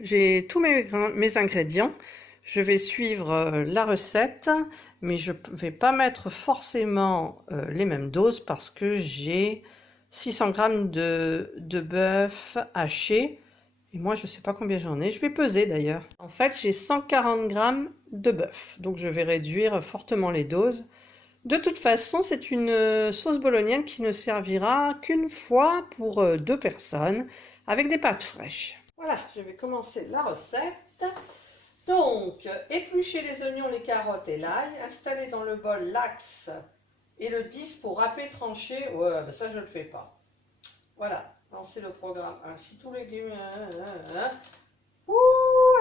j'ai tous mes ingrédients. Je vais suivre la recette, mais je ne vais pas mettre forcément les mêmes doses parce que j'ai 600 grammes de bœuf haché. Et moi, je ne sais pas combien j'en ai. Je vais peser d'ailleurs. En fait, j'ai 140 grammes de bœuf. Donc, je vais réduire fortement les doses. De toute façon, c'est une sauce bolognaise qui ne servira qu'une fois pour 2 personnes avec des pâtes fraîches. Voilà, je vais commencer la recette. Donc, éplucher les oignons, les carottes et l'ail, installer dans le bol l'axe et le 10 pour râper, trancher. Ouais, ben ça je le fais pas. Voilà, lancer le programme. Si tous les légumes... Ouh,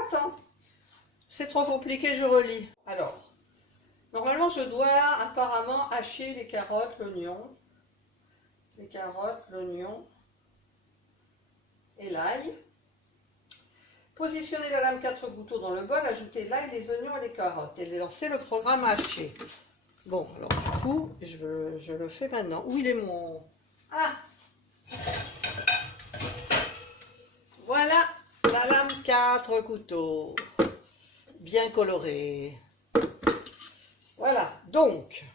attends. C'est trop compliqué, je relis. Alors, normalement je dois apparemment hacher les carottes, l'oignon. Les carottes, l'oignon et l'ail. Positionner la lame 4 gouttes dans le bol, ajouter l'ail, les oignons et les carottes et lancer le programme haché. Bon, alors du coup, je le fais maintenant. Où il est mon... Ah! Voilà la lame 4 couteaux. Bien colorée. Voilà, donc,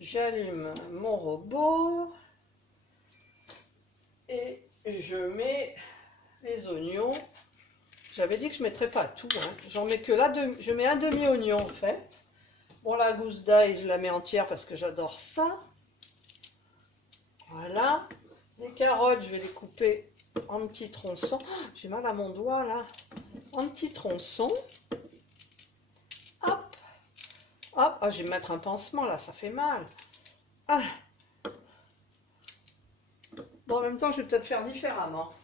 j'allume mon robot et je mets les oignons. J'avais dit que je ne mettrais pas tout, hein. J'en mets que là, je mets un demi-oignon en fait. Bon, la gousse d'ail, je la mets entière parce que j'adore ça. Voilà. Les carottes, je vais les couper en petits tronçons. Oh, j'ai mal à mon doigt là. En petits tronçons. Hop. Hop. Oh, je vais mettre un pansement là, ça fait mal. Ah. Bon, en même temps, je vais peut-être faire différemment.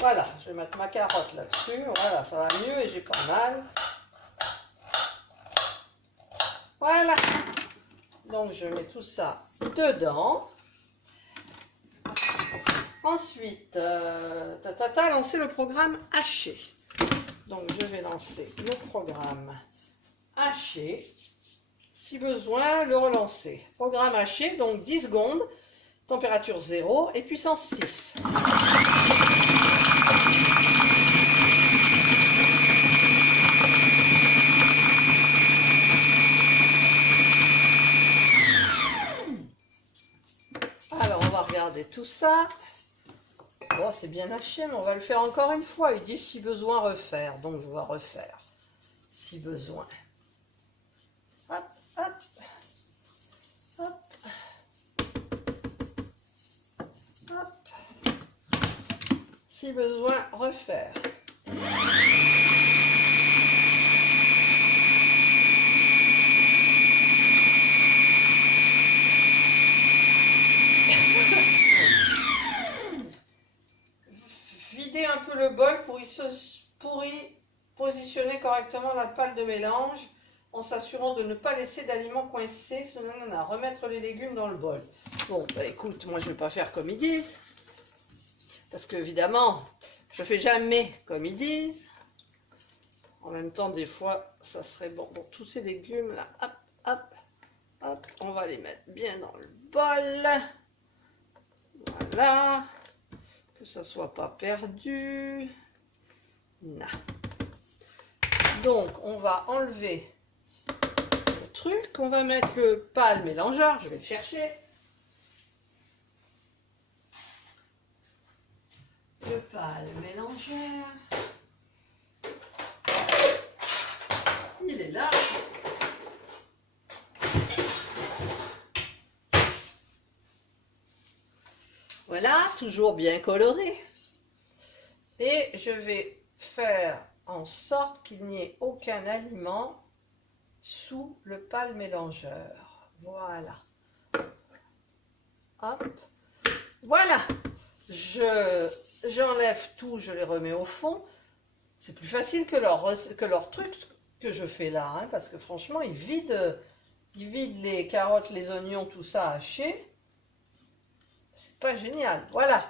Voilà, je vais mettre ma carotte là-dessus. Voilà, ça va mieux et j'ai pas mal. Voilà. Donc, je mets tout ça dedans. Ensuite, lancer le programme haché. Donc, je vais lancer le programme haché. Si besoin, le relancer. Programme haché, donc 10 secondes. Température 0 et puissance 6. Alors, on va regarder tout ça. Bon, c'est bien haché, mais on va le faire encore une fois. Ils disent si besoin, refaire. Donc, je vais refaire. Si besoin. Hop, hop. Hop. Hop. Si besoin, refaire. Vider un peu le bol pour y positionner correctement la pâle de mélange en s'assurant de ne pas laisser d'aliments coincés. Remettre les légumes dans le bol. Bon, bah écoute, moi je ne vais pas faire comme ils disent. Parce que évidemment, je ne fais jamais comme ils disent. En même temps, des fois, ça serait bon. Bon, tous ces légumes là, hop, hop, hop, on va les mettre bien dans le bol. Voilà. Que ça soit pas perdu. Non. Donc, on va enlever le truc. On va mettre le pâle mélangeur. Je vais le chercher. Le pâle mélangeur. Il est là. Voilà, toujours bien coloré. Et je vais faire en sorte qu'il n'y ait aucun aliment sous le pâle mélangeur. Voilà. Hop. Voilà. J'enlève tout, je les remets au fond. C'est plus facile que leur truc que je fais là, hein, parce que franchement, ils vident les carottes, les oignons, tout ça haché. C'est pas génial. Voilà.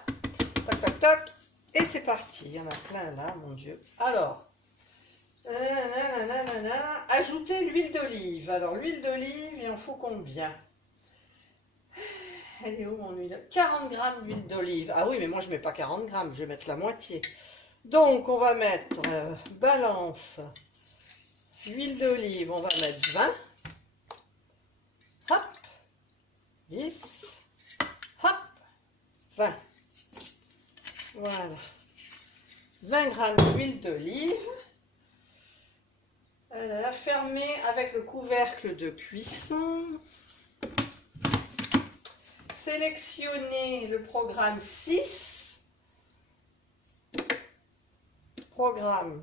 Tac, tac, tac. Et c'est parti. Il y en a plein là, mon Dieu. Alors, ajouter l'huile d'olive. Alors, l'huile d'olive, il en faut combien? Elle est où mon huile? 40 grammes d'huile d'olive. Ah oui, mais moi je mets pas 40 grammes, je vais mettre la moitié. Donc on va mettre balance, huile d'olive, on va mettre 20. Hop, 10, hop, 20. Voilà. 20 grammes d'huile d'olive. La fermer avec le couvercle de cuisson. Sélectionner le programme 6. Programme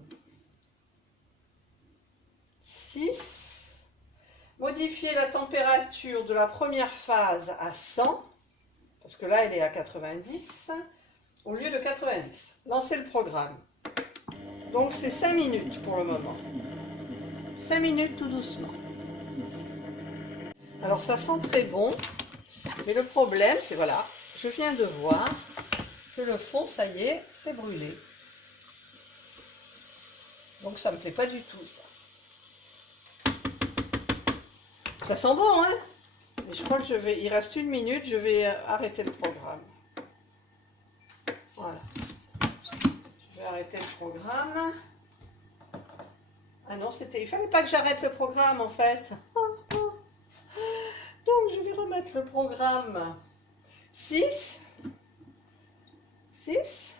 6. Modifier la température de la première phase à 100. Parce que là, elle est à 90. Au lieu de 90. Lancer le programme. Donc, c'est 5 minutes pour le moment. 5 minutes tout doucement. Alors, ça sent très bon. Mais le problème, c'est voilà, je viens de voir que le fond, ça y est, c'est brûlé. Donc ça me plaît pas du tout, ça. Ça sent bon, hein? Mais je crois que il reste 1 minute, je vais arrêter le programme. Voilà. Je vais arrêter le programme. Ah non, il fallait pas que j'arrête le programme, en fait. Donc, je vais remettre le programme 6. 6.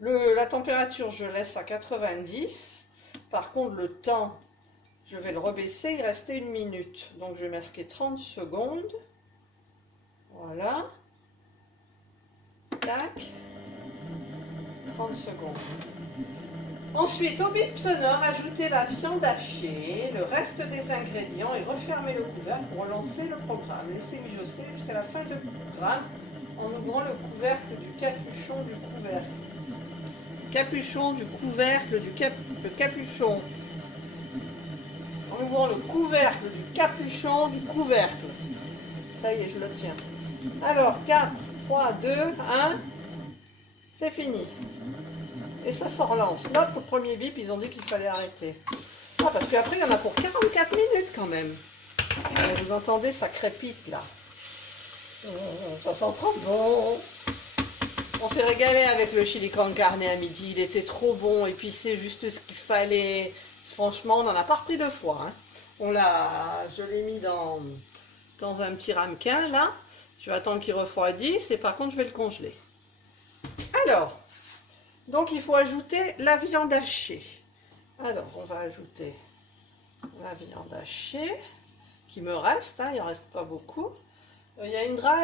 La température, je laisse à 90. Par contre, le temps, je vais le rebaisser. Il restait 1 minute. Donc, je vais marquer 30 secondes. Voilà. Tac. 30 secondes. Ensuite, au bip sonore, ajoutez la viande hachée, le reste des ingrédients et refermez le couvercle pour relancer le programme. Laissez mijoter jusqu'à la fin du programme en ouvrant le couvercle du capuchon du couvercle. Capuchon du couvercle du capuchon. En ouvrant le couvercle du capuchon du couvercle. Ça y est, je le tiens. Alors, 4, 3, 2, 1. C'est fini. Et ça se relance. Là, pour le premier bip, ils ont dit qu'il fallait arrêter. Ah, parce qu'après, il y en a pour 44 minutes quand même. Vous entendez, ça crépite là. Ça sent trop bon. On s'est régalé avec le chili con carne à midi. Il était trop bon, épicé, juste ce qu'il fallait. Franchement, on n'en a pas repris 2 fois. Hein. Je l'ai mis dans un petit ramequin là. Je vais attendre qu'il refroidisse et par contre, je vais le congeler. Alors. Donc, il faut ajouter la viande hachée. Alors, on va ajouter la viande hachée qui me reste. Hein, il n'en reste pas beaucoup. Il y a Indra,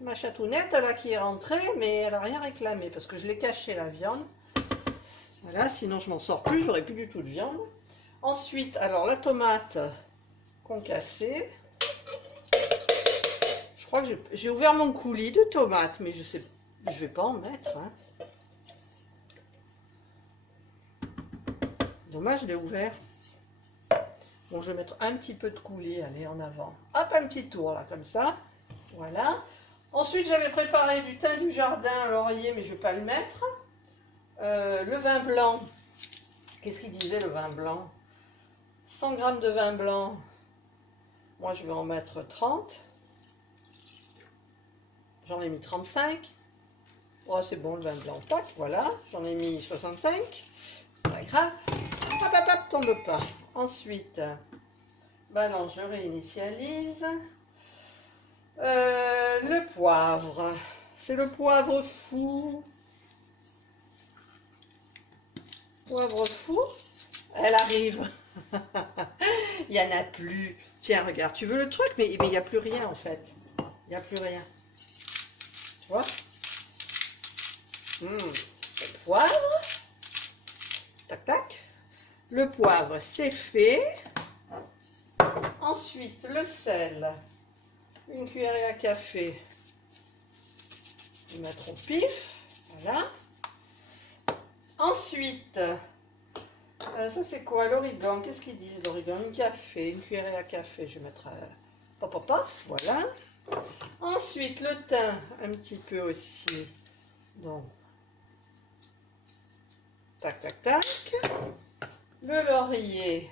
ma chatounette, là, qui est rentrée, mais elle n'a rien réclamé parce que je l'ai caché, la viande. Voilà, sinon je m'en sors plus, j'aurais plus du tout de viande. Ensuite, alors, la tomate concassée. Je crois que j'ai ouvert mon coulis de tomates, mais je ne vais pas en mettre. Hein. Dommage, je l'ai ouvert. Bon, je vais mettre un petit peu de coulis, allez, en avant. Hop, un petit tour, là, comme ça. Voilà. Ensuite, j'avais préparé du thym du jardin, laurier, mais je ne vais pas le mettre. Le vin blanc. Qu'est-ce qu'il disait, le vin blanc? 100 g de vin blanc. Moi, je vais en mettre 30. J'en ai mis 35. Oh, c'est bon, le vin blanc. Tac, voilà. J'en ai mis 65. C'est pas grave. Hop, hop, hop, tombe pas. Ensuite, balance, je réinitialise. Le poivre. C'est le poivre fou. Poivre fou. Elle arrive. Il n'y en a plus. Tiens, regarde, tu veux le truc, mais il n'y a plus rien en fait. Il n'y a plus rien. Tu vois? Le poivre. Tac, tac. Le poivre, c'est fait. Ensuite, le sel. 1 cuillerée à café. Je vais mettre au pif. Voilà. Ensuite, ça c'est quoi? L'origan. Qu'est-ce qu'ils disent l'origan? 1 café, 1 cuillerée à café. Je vais mettre pop, pop, pop. Voilà. Ensuite, le thym, un petit peu aussi. Donc, tac, tac, tac. Le laurier.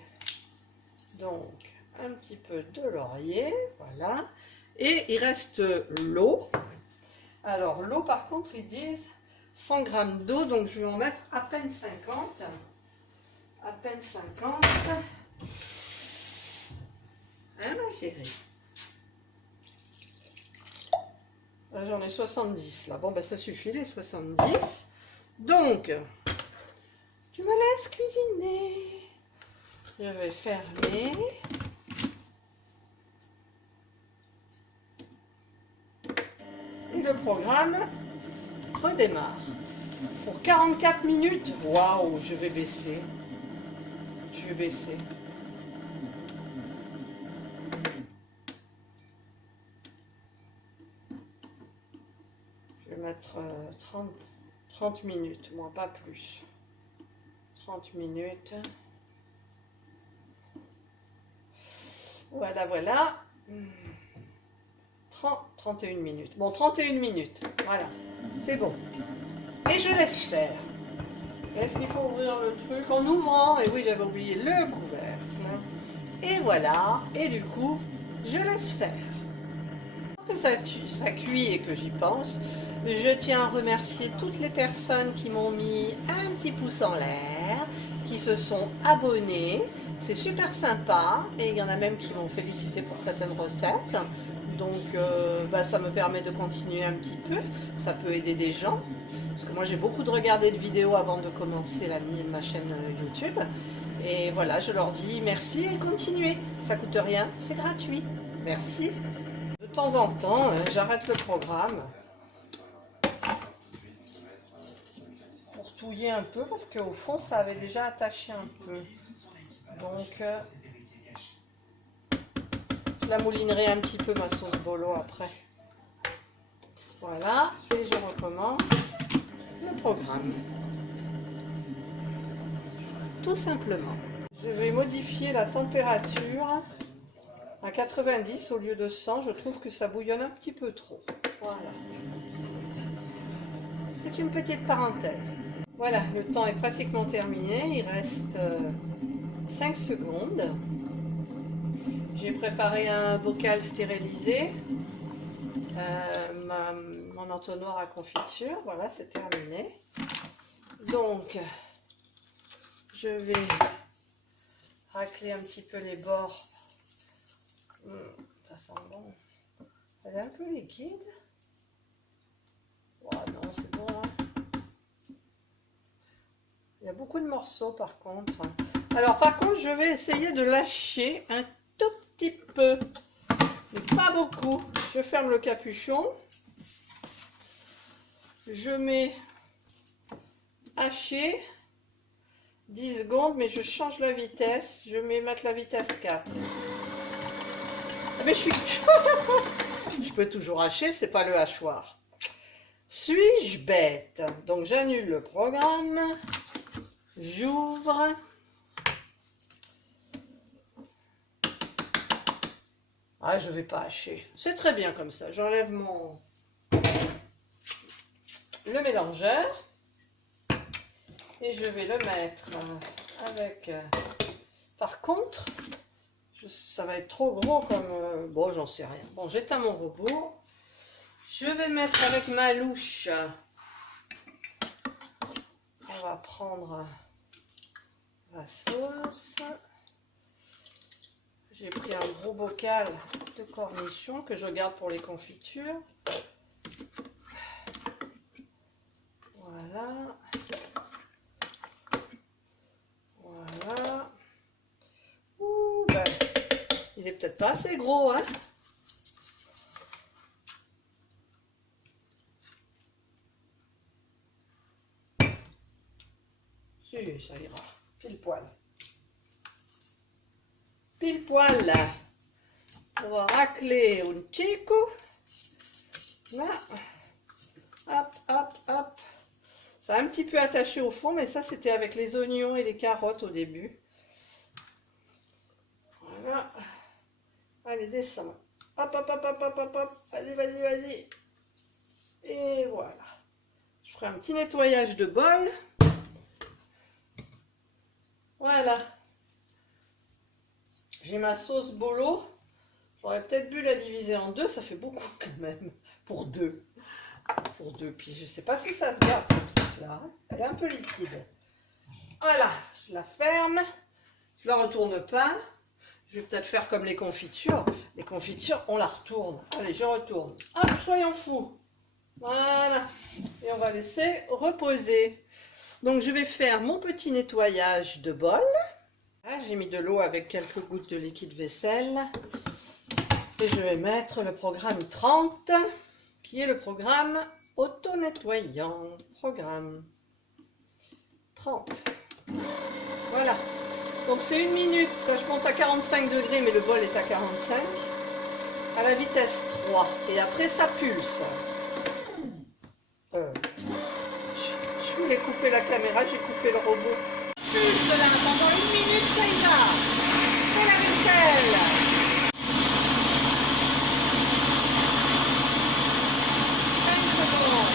Donc, un petit peu de laurier. Voilà. Et il reste l'eau. Alors l'eau par contre ils disent 100 g d'eau, donc je vais en mettre à peine 50. À peine 50. Hein ma chérie? J'en ai 70 là. Bon ben ça suffit les 70. Donc, tu me laisses cuisiner. Je vais fermer. Et le programme redémarre. Pour 44 minutes. Waouh, je vais baisser. Je vais baisser. Je vais mettre 30 minutes, moi pas plus. 30 minutes. Voilà, voilà. 31 minutes. Bon, 31 minutes. Voilà, c'est bon. Et je laisse faire. Est-ce qu'il faut ouvrir le truc en ouvrant? Et oui, j'avais oublié le couvercle. Et voilà. Et du coup, je laisse faire. Que ça cuit et que j'y pense, je tiens à remercier toutes les personnes qui m'ont mis un petit pouce en l'air, qui se sont abonnés. C'est super sympa et il y en a même qui m'ont félicité pour certaines recettes. Donc ça me permet de continuer un petit peu, ça peut aider des gens. Parce que moi j'ai beaucoup de regardé de vidéos avant de commencer ma chaîne YouTube. Et voilà, je leur dis merci et continuez. Ça coûte rien, c'est gratuit. Merci. De temps en temps, j'arrête le programme pour touiller un peu parce qu'au fond ça avait déjà attaché un peu. Donc je la moulinerai un petit peu ma sauce bolo après. Voilà, et je recommence le programme. Tout simplement. Je vais modifier la température à 90 au lieu de 100. Je trouve que ça bouillonne un petit peu trop. Voilà. C'est une petite parenthèse. Voilà, le temps est pratiquement terminé. Il reste 5 secondes. J'ai préparé un bocal stérilisé. Mon entonnoir à confiture. Voilà, c'est terminé. Donc, je vais racler un petit peu les bords. Ça sent bon. Elle est un peu liquide. Oh non, c'est bon. Hein. Il y a beaucoup de morceaux par contre. Alors par contre, je vais essayer de lâcher un tout petit peu. Mais pas beaucoup. Je ferme le capuchon. Je mets haché 10 secondes, mais je change la vitesse. Je vais mettre la vitesse 4. Mais je peux toujours hacher, c'est pas le hachoir. Suis-je bête? Donc j'annule le programme. J'ouvre. Ah, je vais pas hacher. C'est très bien comme ça. J'enlève le mélangeur. Et je vais le mettre avec... Par contre... Ça va être trop gros comme... bon, j'en sais rien. Bon, j'éteins mon robot. Je vais mettre avec ma louche. On va prendre la sauce. J'ai pris un gros bocal de cornichons que je garde pour les confitures. Voilà. Voilà. Ouh, ben... il est peut-être pas assez gros, hein? Si, ça ira. Pile poil. Pile poil, là. On va racler un chico. Là. Hop, hop, hop. Ça a un petit peu attaché au fond, mais ça, c'était avec les oignons et les carottes au début. Voilà. Allez, descends. Hop, hop, hop, hop, hop, hop, hop. Vas-y, vas-y, vas-y. Et voilà. Je ferai un petit nettoyage de bol. Voilà. J'ai ma sauce bolo. J'aurais peut-être dû la diviser en deux, ça fait beaucoup quand même. Pour deux. Pour deux. Puis je sais pas si ça se garde ce truc-là. Elle est un peu liquide. Voilà, je la ferme. Je la retourne pas. Je vais peut-être faire comme les confitures. Les confitures, on la retourne. Allez, je retourne. Hop, soyons fous. Voilà. Et on va laisser reposer. Donc, je vais faire mon petit nettoyage de bol. J'ai mis de l'eau avec quelques gouttes de liquide vaisselle. Et je vais mettre le programme 30, qui est le programme auto-nettoyant. Programme 30. Voilà. Donc c'est 1 minute, ça je monte à 45 degrés, mais le bol est à 45, à la vitesse 3. Et après ça pulse. Je voulais couper la caméra, j'ai coupé le robot. Pulse là, pendant 1 minute, ça y va. C'est la vaisselle. 5 secondes.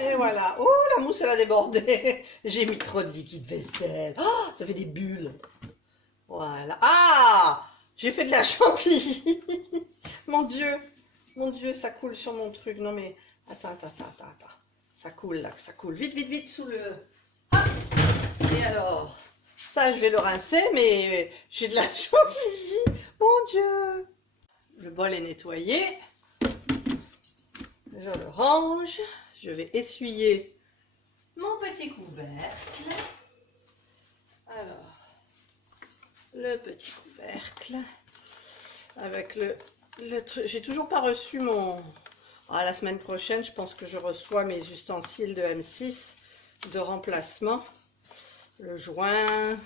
Et voilà. Oh, la mousse, elle a débordé. J'ai mis trop de liquide vaisselle. Oh, ça fait des bulles. Voilà. Ah, j'ai fait de la chantilly. Mon Dieu, ça coule sur mon truc. Non mais, attends. Ça coule là, ça coule. Vite, sous le... Ah. Et alors, ça, je vais le rincer, mais j'ai de la chantilly. Mon Dieu. Le bol est nettoyé. Je le range. Je vais essuyer mon petit couvercle. Alors, le petit couvercle avec le truc. J'ai toujours pas reçu mon... Ah, la semaine prochaine, je pense que je reçois mes ustensiles de M6 de remplacement. Le joint,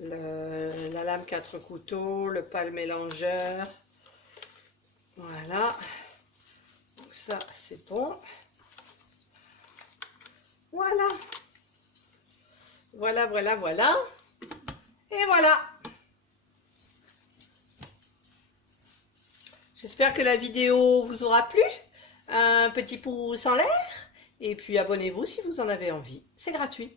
la lame 4 couteaux, le pal mélangeur. Voilà. Donc ça, c'est bon. Voilà. Voilà. Et voilà. J'espère que la vidéo vous aura plu. Un petit pouce en l'air. Et puis abonnez-vous si vous en avez envie. C'est gratuit.